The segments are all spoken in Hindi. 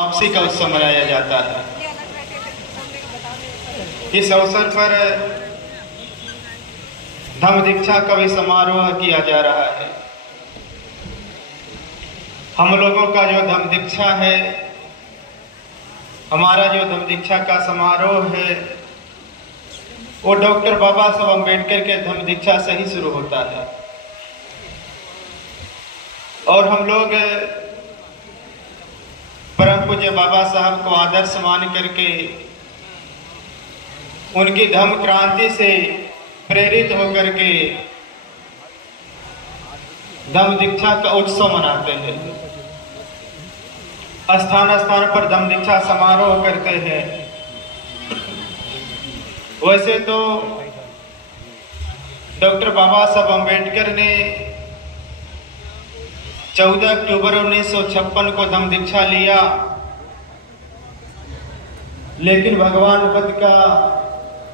वापसी का उत्सव मनाया जाता है। इस अवसर पर धम्म दीक्षा का भी समारोह किया जा रहा है। हम लोगों का जो धम्म दीक्षा है, हमारा जो धम्म दीक्षा का समारोह है, वो डॉक्टर बाबा साहब अम्बेडकर के धम्म दीक्षा से ही शुरू होता है। और हम लोग परम पूज्य बाबा साहब को आदर्श मान करके उनकी धम्म क्रांति से प्रेरित होकर के धम्म दीक्षा का उत्सव मनाते हैं। स्थान स्थान पर धम्म दीक्षा समारोह करते हैं। वैसे तो डॉक्टर बाबा साहब अम्बेडकर ने 14 अक्टूबर 1956 को धम्म दीक्षा लिया, लेकिन भगवान बुद्ध का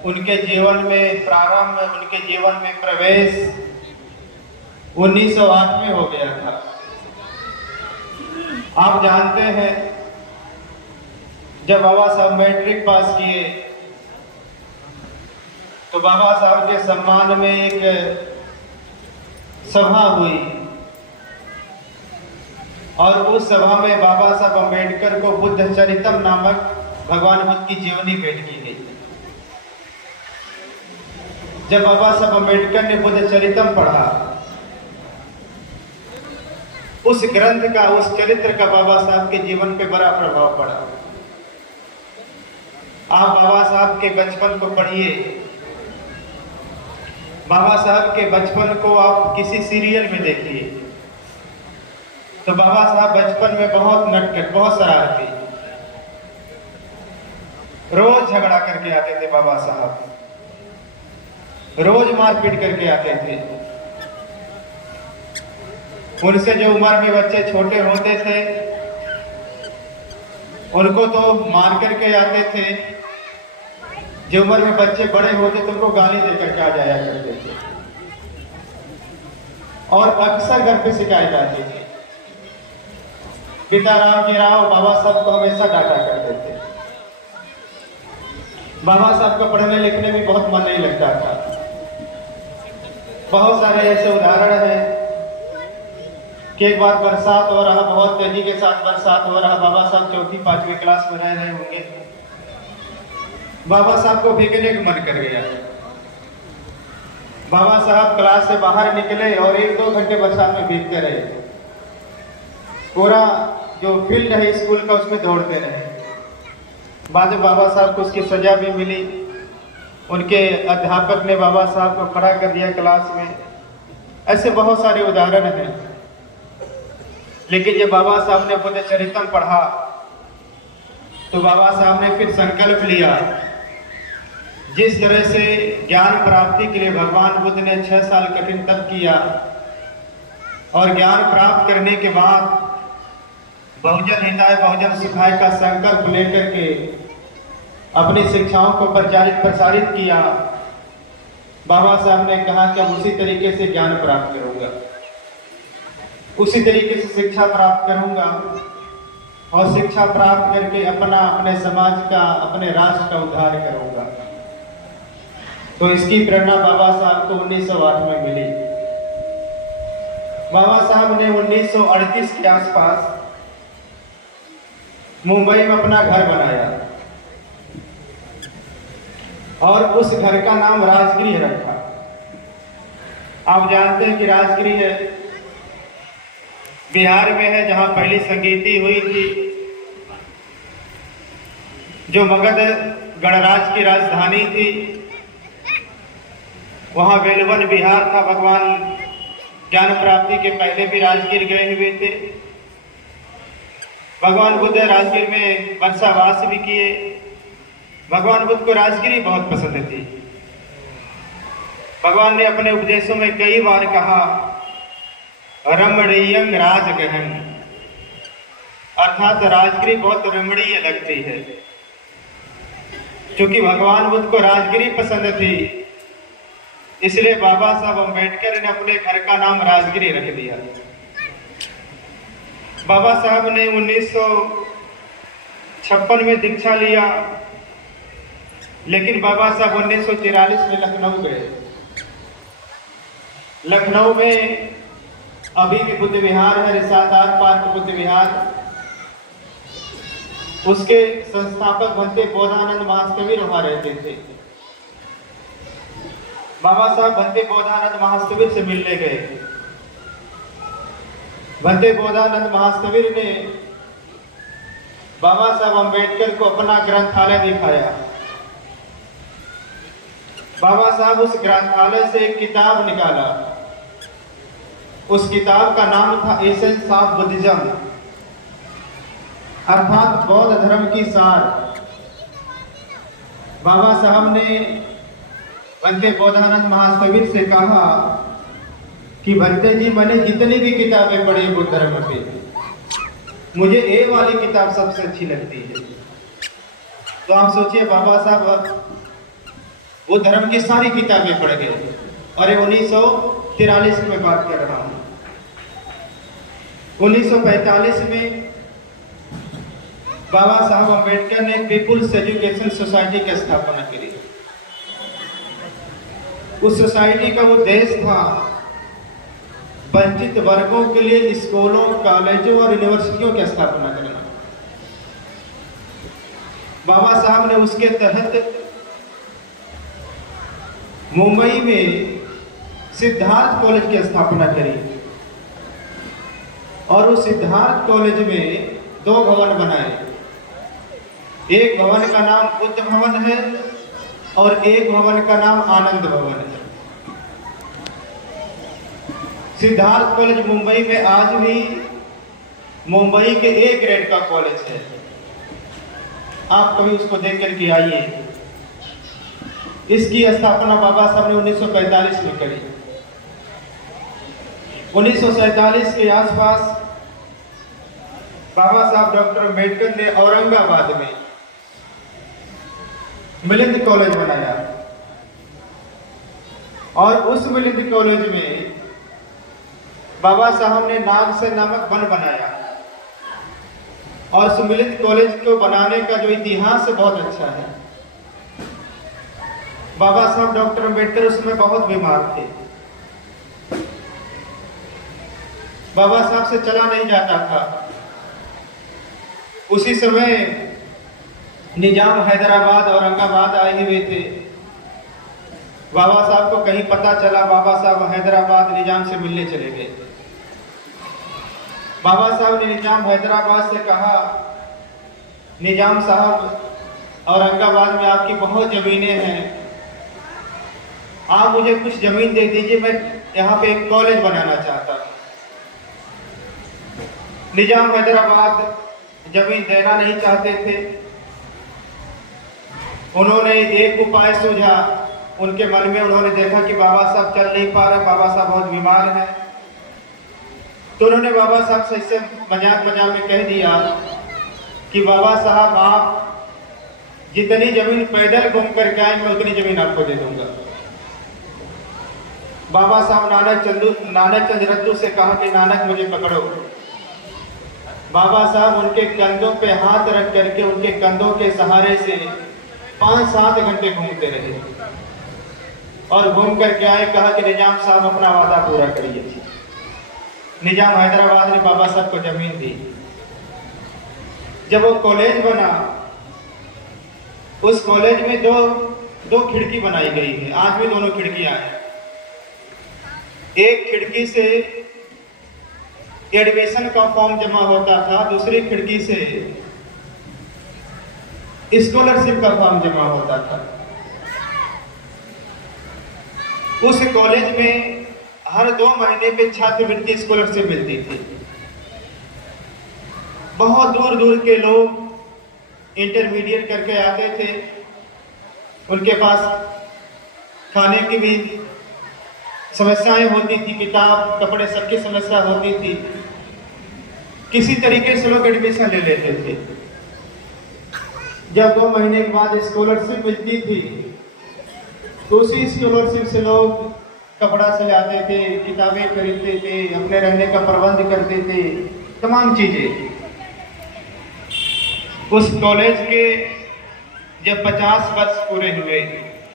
उनके जीवन में प्रारंभ, उनके जीवन में प्रवेश 1908 में हो गया था। आप जानते हैं, जब बाबा साहब मैट्रिक पास किए तो बाबा साहब के सम्मान में एक सभा हुई और उस सभा में बाबा साहब अम्बेडकर को बुद्ध चरितम नामक भगवान बुद्ध की जीवनी भेंट की गई। जब बाबा साहब अम्बेडकर ने बुद्ध चरितम पढ़ा, उस ग्रंथ का, उस चरित्र का बाबा साहब के जीवन पे बड़ा प्रभाव पड़ा। आप बाबा साहब के बचपन को पढ़िए। बाबा साहब के बचपन को आप किसी सीरियल में देखिए तो बाबा साहब बचपन में बहुत नटखट, बहुत शरारती, रोज झगड़ा करके आते थे। बाबा साहब रोज मारपीट करके आते थे। उनसे जो उम्र में बच्चे छोटे होते थे उनको तो मार करके आते थे, जो उम्र में बच्चे बड़े होते थे उनको गाली देकर के आ जाया करते थे। और अक्सर घर पे शिकायत आती थी। पिता राम जी राव बाबा साहब को हमेशा डांटा करते थे। बाबा साहब को पढ़ने लिखने में बहुत मन नहीं लगता था। बहुत सारे ऐसे उदाहरण हैं कि एक बार बरसात हो रहा, बहुत तेजी के साथ बरसात हो रहा, बाबा साहब 4ठी 5वीं क्लास में रह रहे होंगे, बाबा साहब को भीगने का मन कर गया। बाबा साहब क्लास से बाहर निकले और 1-2 घंटे बरसात में भीगते रहे। पूरा जो फील्ड है स्कूल का उसमें दौड़ते रहे। बाद में बाबा साहब को उसकी सजा भी मिली। उनके अध्यापक ने बाबा साहब को खड़ा कर दिया क्लास में। ऐसे बहुत सारे उदाहरण हैं। लेकिन जब बाबा साहब ने बुद्ध चरितम पढ़ा तो बाबा साहब ने फिर संकल्प लिया, जिस तरह से ज्ञान प्राप्ति के लिए भगवान बुद्ध ने 6 साल कठिन तप किया और ज्ञान प्राप्त करने के बाद बहुजन हिताय बहुजन सुखाय का संकल्प लेकर के अपनी शिक्षाओं को प्रसारित किया। बाबा साहब ने कहा कि उसी तरीके से ज्ञान प्राप्त करूंगा, उसी तरीके से शिक्षा प्राप्त करूंगा और शिक्षा प्राप्त करके अपने समाज का, अपने राष्ट्र का उद्धार करूंगा। तो इसकी प्रेरणा बाबा साहब को 1908 में मिली। बाबा साहब ने 1938 के आसपास मुंबई में अपना घर बनाया और उस घर का नाम राजगृह रखा। आप जानते हैं कि राजगृह बिहार में है, जहां पहली संगीति हुई थी, जो मगध गणराज्य की राजधानी थी। वहां वेलवन बिहार था। भगवान ज्ञान प्राप्ति के पहले भी राजगीर गए हुए थे। भगवान बुद्ध राजगीर में वर्षावास भी किए। भगवान बुद्ध को राजगिरी बहुत पसंद थी। भगवान ने अपने उपदेशों में कई बार कहा, रमणीयं राजगहन, अर्थात राजगिरी बहुत रमणीय लगती है। क्योंकि भगवान बुद्ध को राजगिरी पसंद थी, इसलिए बाबा साहब अम्बेडकर ने अपने घर का नाम राजगिरी रख दिया। बाबा साहब ने 56 में दीक्षा लिया, लेकिन बाबा साहब 1943 में लखनऊ गए। लखनऊ में अभी भी बुद्ध विहार है, रिसादार पार्क बुद्ध विहार। उसके संस्थापक भंते बोधानंद महास्तवीर वहां रहते थे। बाबा साहब भंते बोधानंद महास्तवीर से मिलने गए। भंते बोधानंद महास्तवीर ने बाबा साहब अम्बेडकर को अपना ग्रंथालय दिखाया। बाबा साहब उस ग्रंथालय से एक किताब निकाला। उस किताब का नाम था एसेंस ऑफ बुद्धिज्म, अर्थात बौद्ध धर्म की सार। बाबा साहब ने भंते बोधानंद महास्तवीर से कहा कि भंते जी, मैंने जितनी भी किताबें पढ़ी बुद्ध धर्म पे, मुझे ए वाली किताब सबसे अच्छी लगती है। तो आप सोचिए, बाबा साहब वो धर्म की सारी किताबें पढ़ गए। और 1943 में बात कर रहा हूं। 1945 में बाबा साहब अम्बेडकर ने पीपुल्स एजुकेशन सोसाइटी की स्थापना करी। उस सोसाइटी का उद्देश्य था वंचित वर्गों के लिए स्कूलों, कॉलेजों और यूनिवर्सिटियों की स्थापना करना। बाबा साहब ने उसके तहत मुंबई में सिद्धार्थ कॉलेज की स्थापना करी और उस सिद्धार्थ कॉलेज में 2 भवन बनाए। एक भवन का नाम बुद्ध भवन है और एक भवन का नाम आनंद भवन है। सिद्धार्थ कॉलेज मुंबई में आज भी मुंबई के A ग्रेड का कॉलेज है। आप कभी उसको देख करके आइए। इसकी स्थापना बाबा साहब ने 1945 में करी। 1947 के आसपास बाबा साहब डॉक्टर अम्बेडकर ने औरंगाबाद में मिलिंद कॉलेज बनाया और उस मिलिंद कॉलेज में बाबा साहब ने नागसर नामक वन बनाया। और उस मिलिंद कॉलेज को बनाने का जो इतिहास है बहुत अच्छा है। बाबा साहब डॉक्टर अम्बेडकर उसमें बहुत बीमार थे। बाबा साहब से चला नहीं जाता था। उसी समय निजाम हैदराबाद औरंगाबाद आए हुए थे। बाबा साहब को कहीं पता चला, बाबा साहब हैदराबाद निजाम से मिलने चले गए। बाबा साहब ने निजाम हैदराबाद से कहा, निजाम साहब, औरंगाबाद में आपकी बहुत जमीनें हैं, आप मुझे कुछ जमीन दे दीजिए, मैं यहाँ पे एक कॉलेज बनाना चाहता हूँ। निजाम हैदराबाद जमीन देना नहीं चाहते थे। उन्होंने एक उपाय सूझा उनके मन में। उन्होंने देखा कि बाबा साहब चल नहीं पा रहे, बाबा साहब बहुत बीमार हैं। तो उन्होंने बाबा साहब से इससे मजाक में कह दिया कि बाबा साहब, आप जितनी जमीन पैदल घूम करके आए, मैं उतनी जमीन आपको दे दूंगा। बाबा साहब नानक चंद रद्दू से कहा कि नानक मुझे पकड़ो। बाबा साहब उनके कंधों पे हाथ रख करके उनके कंधों के सहारे से 5-7 घंटे घूमते रहे और घूम करके आए। कहा कि निजाम साहब अपना वादा पूरा करिए। निजाम हैदराबाद ने बाबा साहब को जमीन दी। जब वो कॉलेज बना, उस कॉलेज में दो खिड़की बनाई गई है। आज भी दोनों खिड़कियां हैं। एक खिड़की से एडमिशन का फॉर्म जमा होता था, दूसरी खिड़की से स्कॉलरशिप का फॉर्म जमा होता था। उस कॉलेज में हर 2 महीने पे छात्रवृत्ति स्कॉलरशिप मिलती थी। बहुत दूर दूर के लोग इंटरमीडिएट करके आते थे। उनके पास खाने की भी समस्याएं होती थी, किताब कपड़े सबकी समस्या होती थी। किसी तरीके से लोग एडमिशन ले लेते थे। जब 2 महीने के बाद स्कॉलरशिप मिलती थी तो उसी स्कॉलरशिप से लोग कपड़ा सिलाते थे, किताबें खरीदते थे, अपने रहने का प्रबंध करते थे, तमाम चीजें। उस कॉलेज के जब 50 वर्ष पूरे हुए